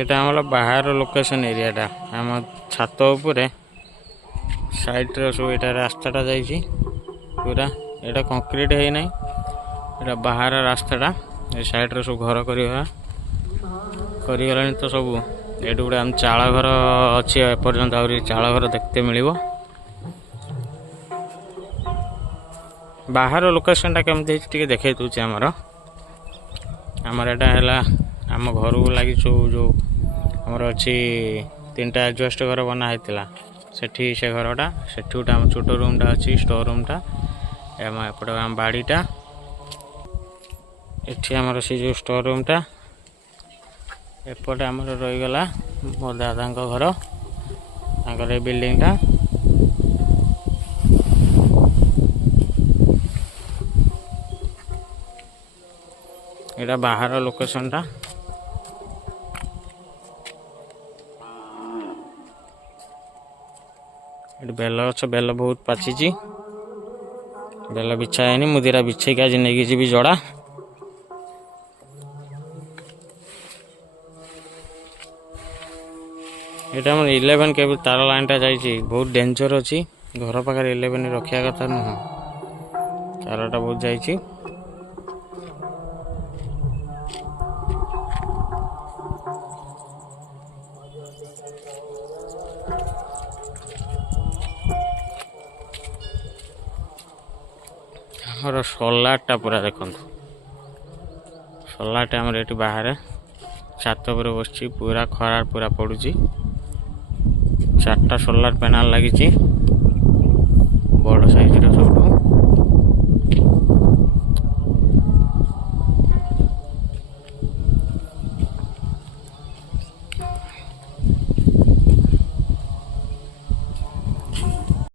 এটা আমার বাহার লোকেশন এরিয়াটা आम छात उपरे साइड रे सब एटा रास्ताटा जाइए पूरा एटा कंक्रीट है ना एटा बाहर रास्ताटा साइड रे सब घर करिगलानी तो सब एटू गोटे आम चाल घर अच्छी एपर्यंत आहरी चाल घर देखते मिलिबो। बाहर लोकेशनटा केमती टिके देखै दूचे आमर एटा हैला आम घर को लगी जो आमर अच्छी 3टा एडजस्ट घर बना होता सेठी से घरटा सेठी गोटे आम छोट रूमटा अच्छी स्टोर रूमटा एपटे आम बाड़ीटा एठी आमर से जो स्टोर रूमटा एपटे आमर रहीगला मो दादा घर तांकर ए बिल्डिंगटा एटा बाहर लोकेशनटा बेल गछ बेल बहुत पाची बेल बिछाएनी मुदिरा बिछे आज नहीं जी जड़ा यहाँ 11 केबल तार लाइनटा जाइए बहुत डेंजर अच्छी घर पाखे 11 रखा कथा नुह तारटा बहुत जाइए आमर सोलारटा पूरा देखो सोलारटा आमर ये बाहर छात पर बस पूरा खरार पूरा पड़ुची 4टा सोलार पैनल लगी बड़ साइज सब